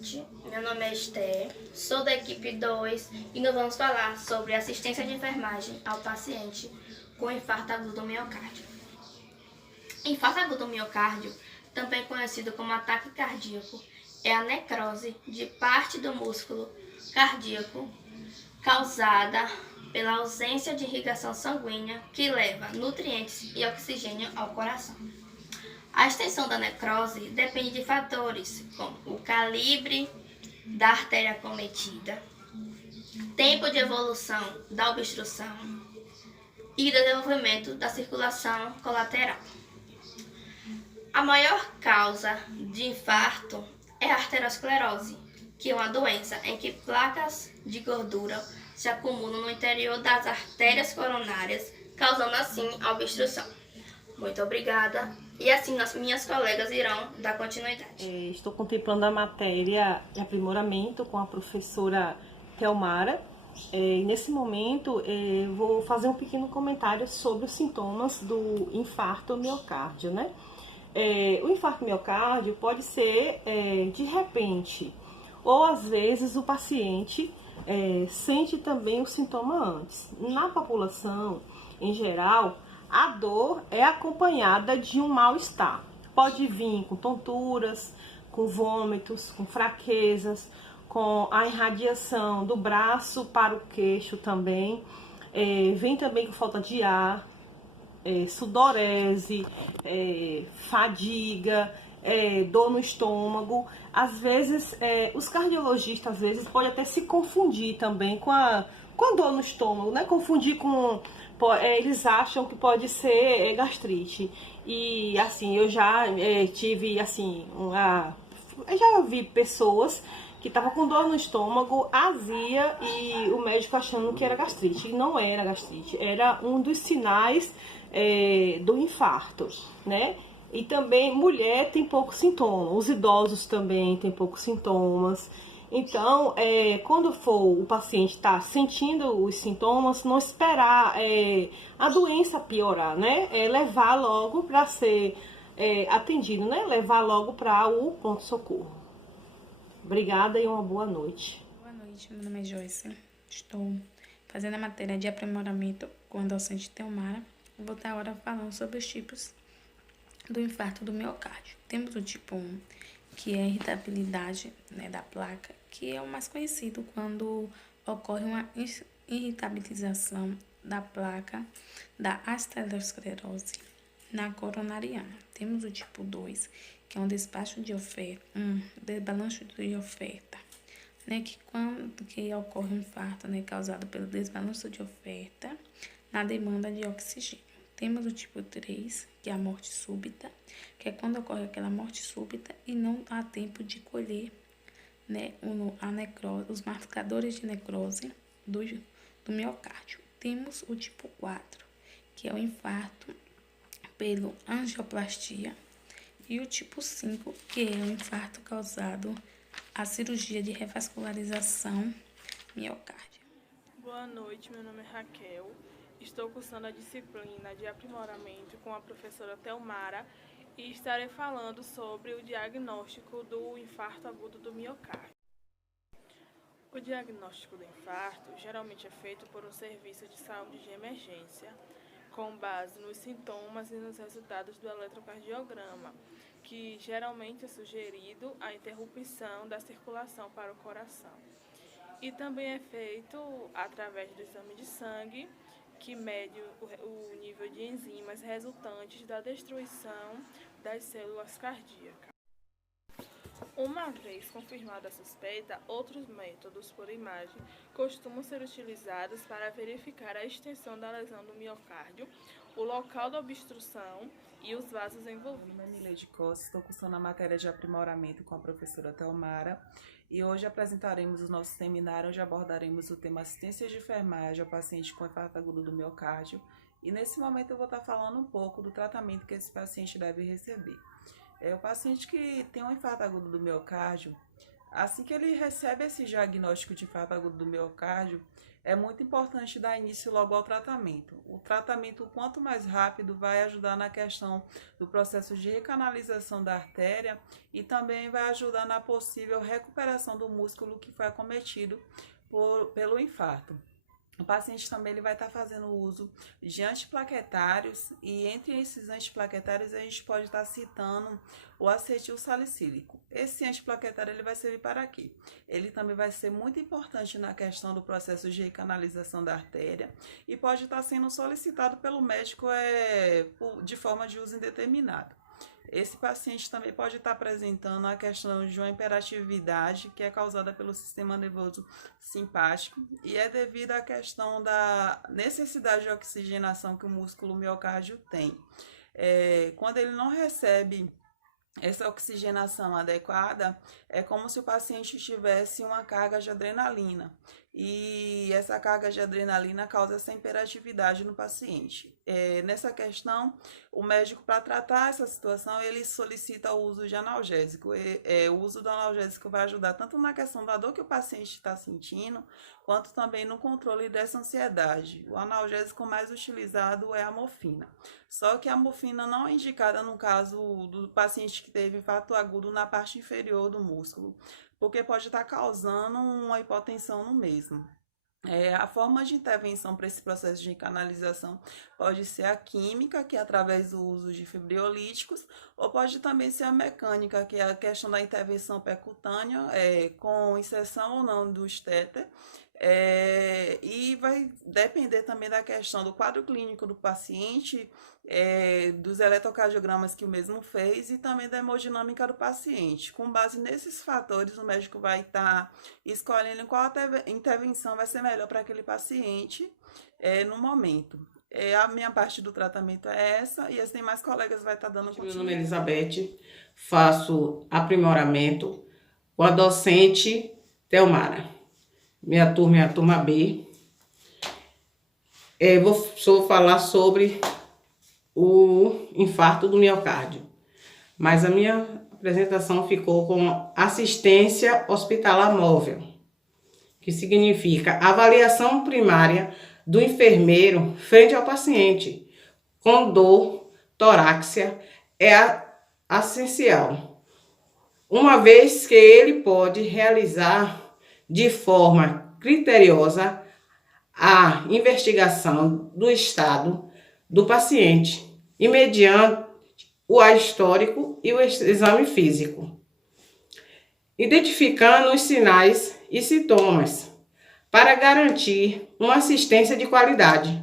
noite, meu nome é Esther, sou da equipe 2 e nós vamos falar sobre assistência de enfermagem ao paciente com infarto agudo do miocárdio. Infarto agudo do miocárdio, também conhecido como ataque cardíaco, é a necrose de parte do músculo cardíaco causada pela ausência de irrigação sanguínea que leva nutrientes e oxigênio ao coração. A extensão da necrose depende de fatores como o calibre da artéria acometida, tempo de evolução da obstrução e desenvolvimento da circulação colateral. A maior causa de infarto é a arteriosclerose, que é uma doença em que placas de gordura se acumulam no interior das artérias coronárias, causando assim a obstrução. Muito obrigada. E assim minhas colegas irão dar continuidade. Estou contemplando a matéria de aprimoramento com a professora Thelmara. Nesse momento, vou fazer um pequeno comentário sobre os sintomas do infarto miocárdio, né? O infarto miocárdio pode ser de repente, ou às vezes o paciente sente também o sintoma antes. Na população, em geral, a dor é acompanhada de um mal-estar. Pode vir com tonturas, com vômitos, com fraquezas, com a irradiação do braço para o queixo também. Vem também com falta de ar, sudorese, fadiga, dor no estômago. Às vezes, os cardiologistas às vezes podem até se confundir também com a dor no estômago, né? Confundir com... eles acham que pode ser gastrite. E assim, eu já tive assim, eu já vi pessoas que estavam com dor no estômago, azia, e o médico achando que era gastrite. E não era gastrite, era um dos sinais do infarto, né? E também mulher tem poucos sintomas, os idosos também têm poucos sintomas. Então, quando o paciente está sentindo os sintomas, não esperar a doença piorar, né? Levar logo para ser atendido, né? Levar logo para o pronto-socorro. Obrigada e uma boa noite. Boa noite, meu nome é Joyce. Estou fazendo a matéria de aprimoramento com a docente Thelmara. Vou estar agora falando sobre os tipos do infarto do miocárdio. Temos o tipo 1, que é a irritabilidade, né, da placa, que é o mais conhecido quando ocorre uma irritabilização da placa da arteriosclerose na coronariana. Temos o tipo 2, que é um desbalanço de oferta, né, que ocorre um infarto, né, causado pelo desbalanço de oferta na demanda de oxigênio. Temos o tipo 3, que é a morte súbita, que é quando ocorre aquela morte súbita e não há tempo de colher, né, a necrose, os marcadores de necrose do miocárdio. Temos o tipo 4, que é o infarto pelo angioplastia, e o tipo 5, que é o infarto causado à cirurgia de revascularização miocárdia. Boa noite, meu nome é Raquel. Estou cursando a disciplina de aprimoramento com a professora Thelmara e estarei falando sobre o diagnóstico do infarto agudo do miocárdio. O diagnóstico do infarto geralmente é feito por um serviço de saúde de emergência, com base nos sintomas e nos resultados do eletrocardiograma, que geralmente é sugerido a interrupção da circulação para o coração. E também é feito através do exame de sangue, que mede o nível de enzimas resultantes da destruição das células cardíacas. Uma vez confirmada a suspeita, outros métodos por imagem costumam ser utilizados para verificar a extensão da lesão do miocárdio, o local da obstrução e os vasos envolvidos. Meu nome é Nileide Costa, estou cursando a matéria de aprimoramento com a professora Thelmara e hoje apresentaremos o nosso seminário onde abordaremos o tema assistência de enfermagem ao paciente com infarto agudo do miocárdio, e nesse momento eu vou estar falando um pouco do tratamento que esse paciente deve receber. O paciente que tem um infarto agudo do miocárdio, Assim que ele recebe esse diagnóstico de infarto agudo do miocárdio, é muito importante dar início logo ao tratamento. O tratamento, quanto mais rápido, vai ajudar na questão do processo de recanalização da artéria e também vai ajudar na possível recuperação do músculo que foi acometido pelo infarto. O paciente também ele vai estar fazendo uso de antiplaquetários e entre esses antiplaquetários a gente pode estar citando o acetil salicílico. Esse antiplaquetário ele vai servir para quê? Ele também vai ser muito importante na questão do processo de recanalização da artéria e pode estar sendo solicitado pelo médico de forma de uso indeterminado. Esse paciente também pode estar apresentando a questão de uma hiperatividade que é causada pelo sistema nervoso simpático e é devido à questão da necessidade de oxigenação que o músculo miocárdio tem. Quando ele não recebe essa oxigenação adequada, é como se o paciente tivesse uma carga de adrenalina e essa carga de adrenalina causa essa hiperatividade no paciente. Nessa questão, o médico, para tratar essa situação, ele solicita o uso de analgésico. O uso do analgésico vai ajudar tanto na questão da dor que o paciente está sentindo, quanto também no controle dessa ansiedade. O analgésico mais utilizado é a morfina. Só que a morfina não é indicada no caso do paciente que teve infarto agudo na parte inferior do músculo, porque pode estar causando uma hipotensão no mesmo. A forma de intervenção para esse processo de canalização pode ser a química, que é através do uso de fibriolíticos, ou pode também ser a mecânica, que é a questão da intervenção percutânea, com inserção ou não do estéter. E vai depender também da questão do quadro clínico do paciente, dos eletrocardiogramas que o mesmo fez e também da hemodinâmica do paciente. Com base nesses fatores, o médico vai estar escolhendo qual intervenção vai ser melhor para aquele paciente no momento. A minha parte do tratamento é essa e as demais colegas vai estar dando continuidade. Meu nome é Elizabeth, faço aprimoramento com a docente Telmara. Minha turma é a turma B. Vou falar sobre o infarto do miocárdio, mas a minha apresentação ficou com assistência hospitalar móvel, que significa avaliação primária do enfermeiro frente ao paciente com dor torácica é essencial, uma vez que ele pode realizar de forma criteriosa a investigação do estado do paciente e mediante o histórico e o exame físico, identificando os sinais e sintomas para garantir uma assistência de qualidade.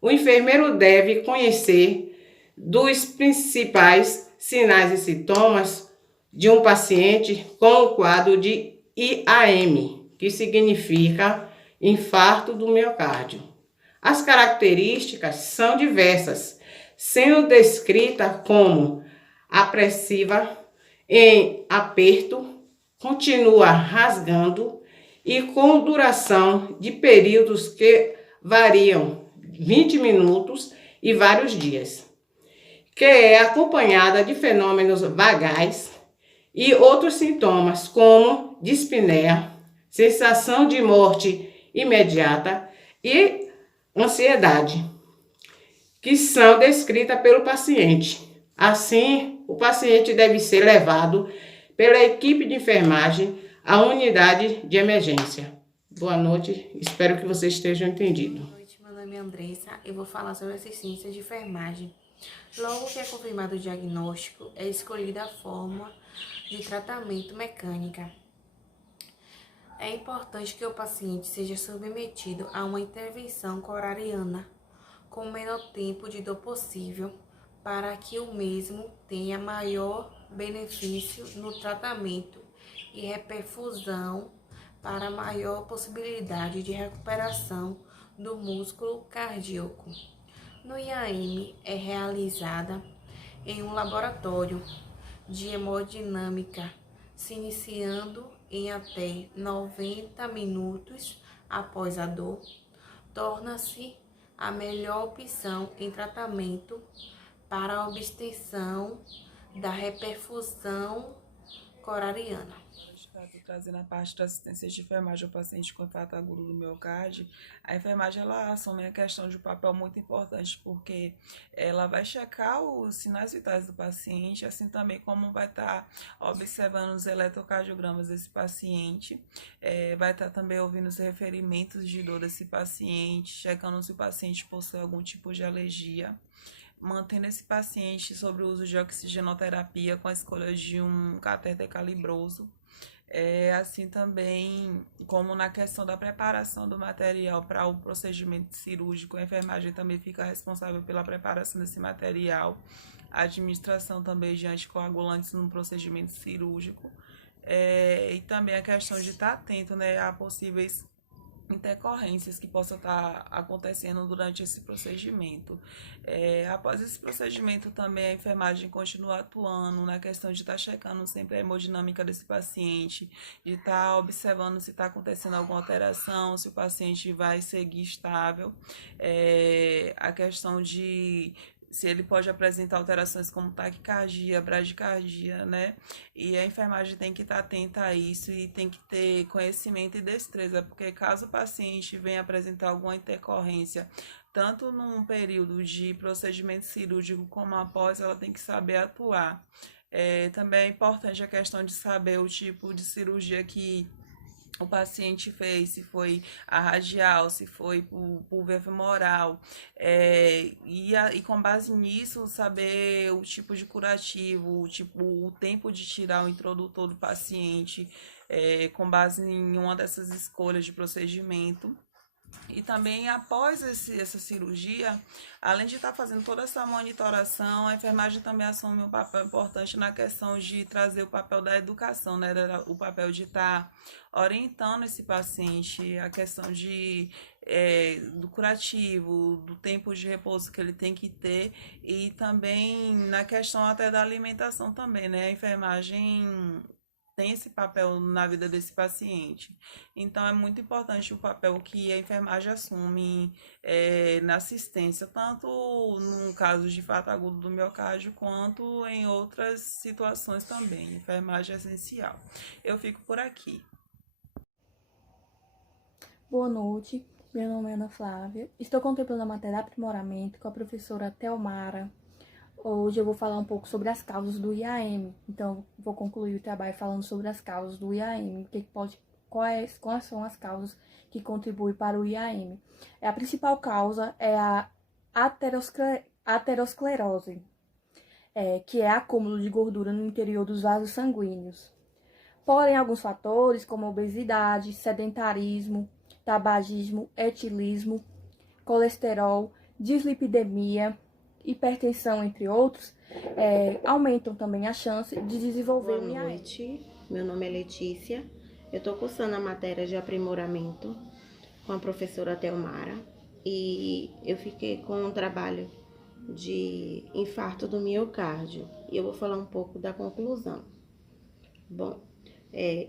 O enfermeiro deve conhecer dos principais sinais e sintomas de um paciente com o quadro de IAM, que significa infarto do miocárdio. As características são diversas, sendo descrita como apressiva, em aperto, continua rasgando e com duração de períodos que variam 20 minutos e vários dias, que é acompanhada de fenômenos vagais e outros sintomas como dispneia, sensação de morte imediata e ansiedade, que são descritas pelo paciente. Assim, o paciente deve ser levado pela equipe de enfermagem à unidade de emergência. Boa noite, espero que vocês estejam entendidos. Boa noite, meu nome é Andressa, eu vou falar sobre assistência de enfermagem. Logo que é confirmado o diagnóstico, é escolhida a forma de tratamento mecânica. É importante que o paciente seja submetido a uma intervenção corariana com o menor tempo de dor possível para que o mesmo tenha maior benefício no tratamento e reperfusão para maior possibilidade de recuperação do músculo cardíaco. No IAM é realizada em um laboratório de hemodinâmica, se iniciando em até 90 minutos após a dor, torna-se a melhor opção em tratamento para a obtenção da reperfusão corariana. Trazendo a parte da assistência de enfermagem ao paciente com infarto agudo do miocárdio, a enfermagem ela assume a questão de um papel muito importante, porque ela vai checar os sinais vitais do paciente, assim também como vai estar observando os eletrocardiogramas desse paciente, vai estar também ouvindo os referimentos de dor desse paciente, checando se o paciente possui algum tipo de alergia, mantendo esse paciente sobre o uso de oxigenoterapia com a escolha de um catéter calibroso. Assim também como na questão da preparação do material para o procedimento cirúrgico, a enfermagem também fica responsável pela preparação desse material, a administração também de anticoagulantes no procedimento cirúrgico, e também a questão de estar atento, né, a possíveis intercorrências que possam estar acontecendo durante esse procedimento. Após esse procedimento também a enfermagem continua atuando na questão de estar checando sempre a hemodinâmica desse paciente, de estar observando se está acontecendo alguma alteração, se o paciente vai seguir estável, a questão de se ele pode apresentar alterações como taquicardia, bradicardia, né? E a enfermagem tem que estar atenta a isso e tem que ter conhecimento e destreza, porque caso o paciente venha apresentar alguma intercorrência, tanto num período de procedimento cirúrgico como após, ela tem que saber atuar. Também é importante a questão de saber o tipo de cirurgia que o paciente fez, se foi a radial, se foi por via femoral, e com base nisso saber o tipo de curativo, o tempo de tirar o introdutor do paciente, com base em uma dessas escolhas de procedimento. E também após essa cirurgia, além de estar fazendo toda essa monitoração, a enfermagem também assume um papel importante na questão de trazer o papel da educação, né? O papel de estar orientando esse paciente, a questão do curativo, do tempo de repouso que ele tem que ter, e também na questão até da alimentação também, né? A enfermagem tem esse papel na vida desse paciente. Então, é muito importante o papel que a enfermagem assume na assistência, tanto no caso de infarto agudo do miocárdio, quanto em outras situações também. A enfermagem é essencial. Eu fico por aqui. Boa noite, meu nome é Ana Flávia. Estou contemplando a matéria aprimoramento com a professora Telmara. Hoje eu vou falar um pouco sobre as causas do IAM. Então, vou concluir o trabalho falando sobre as causas do IAM. Quais são as causas que contribuem para o IAM? A principal causa é a aterosclerose, que é acúmulo de gordura no interior dos vasos sanguíneos. Porém, alguns fatores, como obesidade, sedentarismo, tabagismo, etilismo, colesterol, dislipidemia, hipertensão, entre outros, aumentam também a chance de desenvolver Boa noite, meu nome é Letícia, eu estou cursando a matéria de aprimoramento com a professora Telmara e eu fiquei com um trabalho de infarto do miocárdio e eu vou falar um pouco da conclusão. Bom,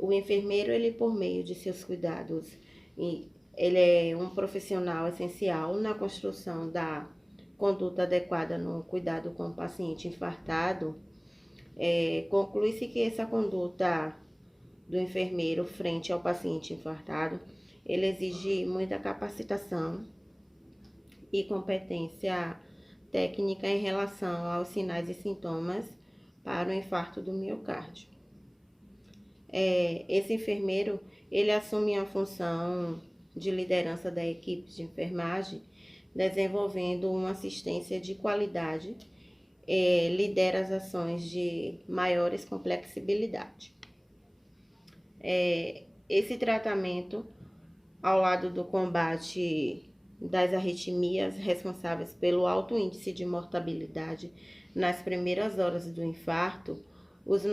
o enfermeiro, ele por meio de seus cuidados, ele é um profissional essencial na construção da conduta adequada no cuidado com o paciente infartado. Conclui-se que essa conduta do enfermeiro frente ao paciente infartado, ele exige muita capacitação e competência técnica em relação aos sinais e sintomas para o infarto do miocárdio. Esse enfermeiro, ele assume a função de liderança da equipe de enfermagem, desenvolvendo uma assistência de qualidade, lidera as ações de maiores complexibilidade. Esse tratamento, ao lado do combate das arritmias responsáveis pelo alto índice de mortabilidade nas primeiras horas do infarto, os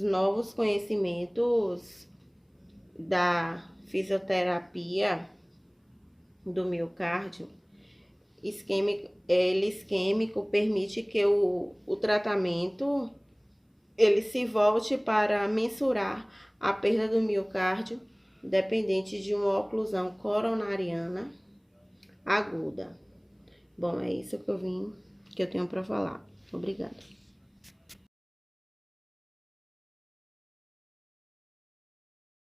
novos conhecimentos da fisioterapia do miocárdio isquêmico permite que o tratamento ele se volte para mensurar a perda do miocárdio dependente de uma oclusão coronariana aguda. Bom, é isso que eu tenho para falar. Obrigada.